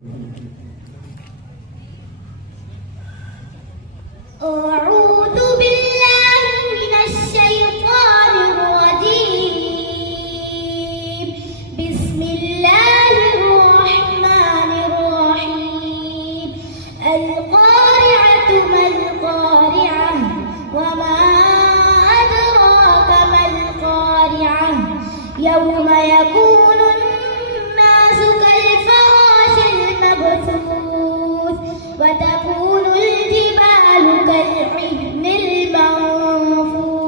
أعوذ بالله من الشيطان الرجيم. بسم الله الرحمن الرحيم. القارعة ما القارعة وما أدراك ما القارعة يوم يكون الناس كالفراش المبثوث وتكون الجبال كالعهن المنفوش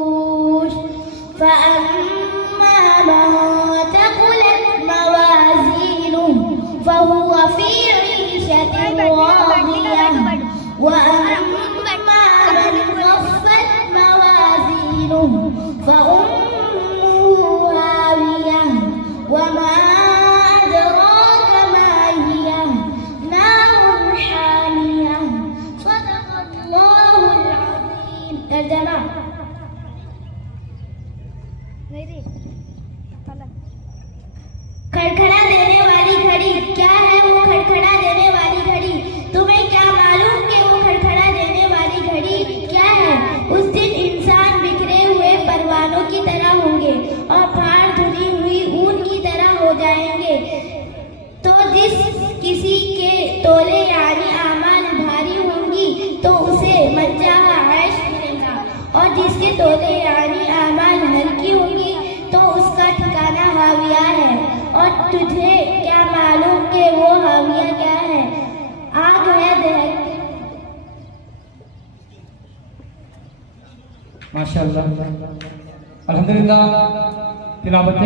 فأما من ثقلت موازينه فهو في عيشة راضية وأما من خفت موازينه فأمه هاوية وما أدراك ما هي نار حامية. صدق الله العظيم. ترجمة खड़खड़ा देने वाली घड़ी। क्या है वो खड़खड़ा देने वाली घड़ी? तुम्हें क्या मालूम कि वो खड़खड़ा देने वाली घड़ी क्या है? उस दिन इंसान बिखरे हुए परवानों की तरह होंगे और फाड़ धुली हुई ऊन की तरह हो जाएंगे। तो जिस किसी के तोले यानी आमाल भारी होंगी तो उसे मनचाहा ऐश मिलेगा, और जिसके तोले यानी आमाल हल्की होंगी तो उसका ठिकाना हाविया है। और तुझे क्या मालूम कि वो हाविया क्या है? आग है दहक। माशाअल्लाह, अल्हम्दुलिल्लाह। तिलावत